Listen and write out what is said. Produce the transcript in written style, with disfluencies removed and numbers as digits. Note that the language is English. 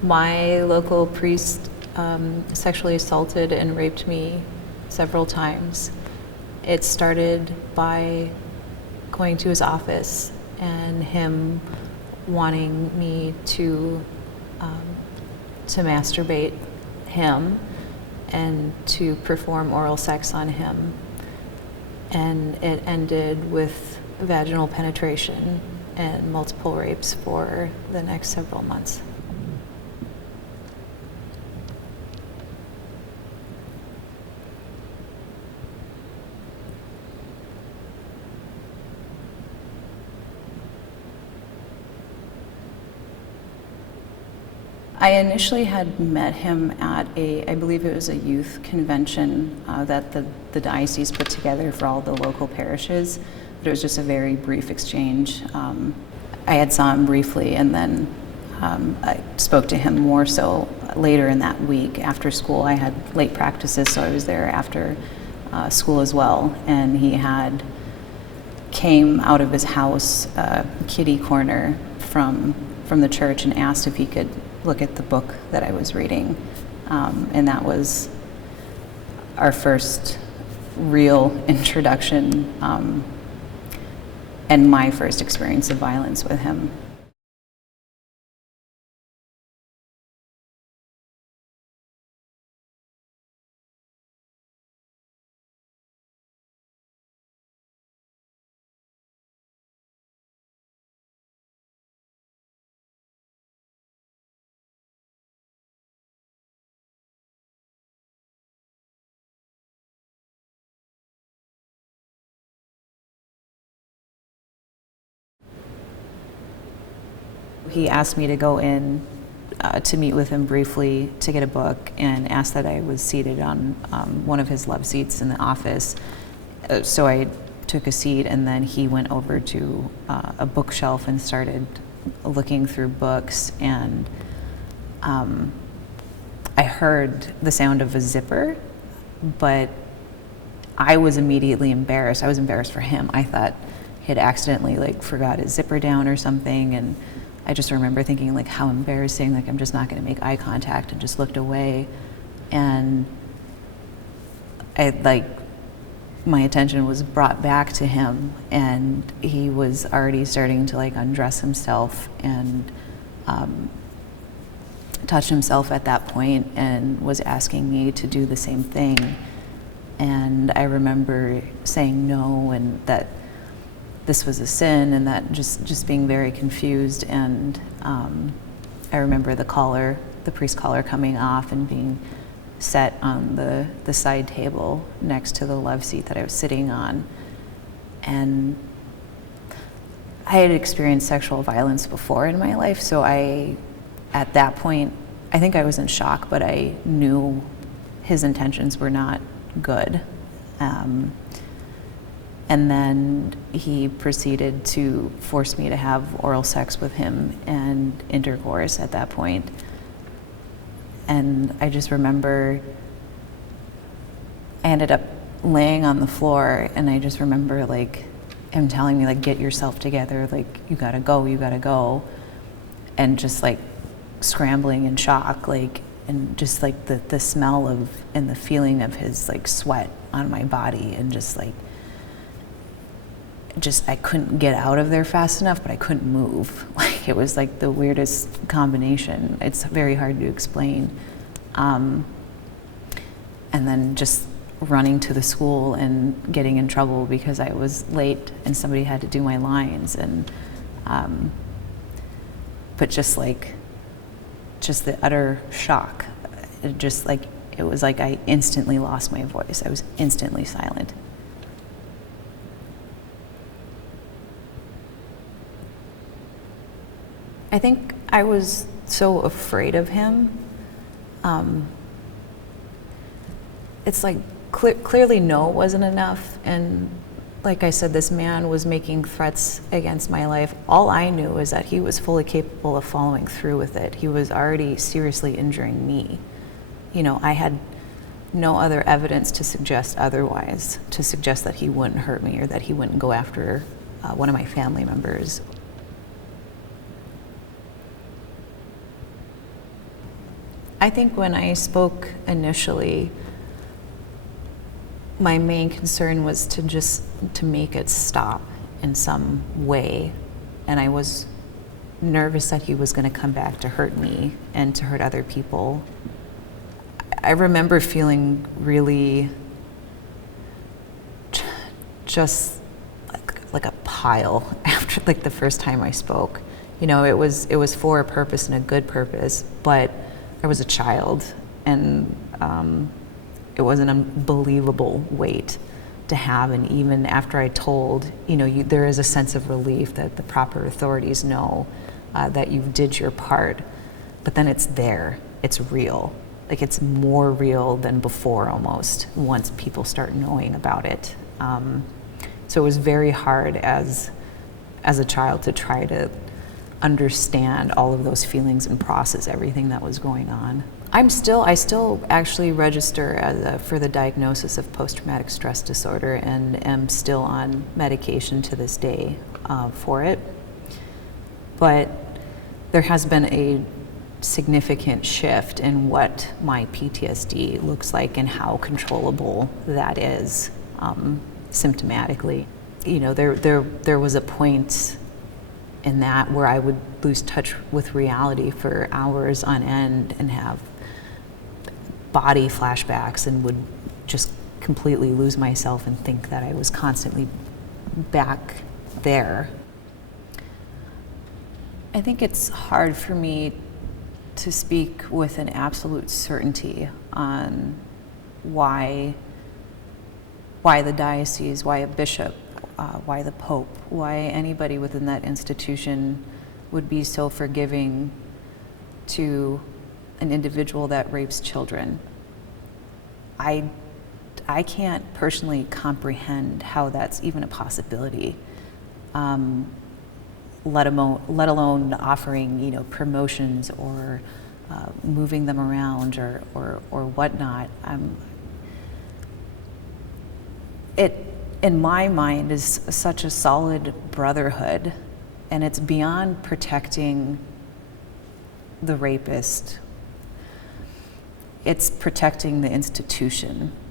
My local priest sexually assaulted and raped me several times. It started by going to his office and him wanting me to masturbate him and to perform oral sex on him. And it ended with vaginal penetration and multiple rapes for the next several months. I initially had met him at I believe it was a youth convention that the diocese put together for all the local parishes, but it was just a very brief exchange. I had saw him briefly, and then I spoke to him more so later in that week after school. I had late practices, so I was there after school as well, and he had came out of his house, kitty corner from the church, and asked if he could look at the book that I was reading, and that was our first real introduction and my first experience of violence with him. He asked me to go in to meet with him briefly to get a book, and asked that I was seated on one of his love seats in the office. So I took a seat, and then he went over to a bookshelf and started looking through books, and I heard the sound of a zipper, but I was immediately embarrassed. I was embarrassed for him. I thought he had accidentally forgot his zipper down or something, and I just remember thinking how embarrassing, I'm just not gonna make eye contact, and just looked away. And my attention was brought back to him, and he was already starting to undress himself and touch himself at that point, and was asking me to do the same thing. And I remember saying no, and that this was a sin, and that just being very confused. And I remember the priest collar coming off and being set on the side table next to the love seat that I was sitting on. And I had experienced sexual violence before in my life, so at that point, I think I was in shock, but I knew his intentions were not good. And then he proceeded to force me to have oral sex with him and intercourse at that point. And I just remember I ended up laying on the floor, and I just remember him telling me get yourself together, you gotta go, and just scrambling in shock, and just the smell of and the feeling of his sweat on my body, and just I couldn't get out of there fast enough, but I couldn't move. It was the weirdest combination. It's very hard to explain. And then just running to the school and getting in trouble because I was late and somebody had to do my lines, and but just the utter shock. It was I instantly lost my voice. I was instantly silent. I think I was so afraid of him. It's clearly no wasn't enough, and like I said, this man was making threats against my life. All I knew is that he was fully capable of following through with it. He was already seriously injuring me. I had no other evidence to suggest otherwise, to suggest that he wouldn't hurt me or that he wouldn't go after one of my family members. I think when I spoke initially, my main concern was to make it stop in some way. And I was nervous that he was going to come back to hurt me and to hurt other people. I remember feeling really just like a pile after like the first time I spoke. You know, it was for a purpose and a good purpose, but I was a child, and it was an unbelievable weight to have. And even after I told, you know, there is a sense of relief that the proper authorities know that you did your part, but then it's there, it's real. Like, it's more real than before almost, once people start knowing about it. So it was very hard as a child to try to understand all of those feelings and process everything that was going on. I still actually register for the diagnosis of post-traumatic stress disorder, and am still on medication to this day for it. But there has been a significant shift in what my PTSD looks like and how controllable that is symptomatically. You know, there was a point in that where I would lose touch with reality for hours on end and have body flashbacks, and would just completely lose myself and think that I was constantly back there. I think it's hard for me to speak with an absolute certainty on why the diocese, why a bishop, why the Pope, why anybody within that institution would be so forgiving to an individual that rapes children. I can't personally comprehend how that's even a possibility, let alone offering, you know, promotions or moving them around or whatnot. It, in my mind, is such a solid brotherhood, and it's beyond protecting the rapist. It's protecting the institution.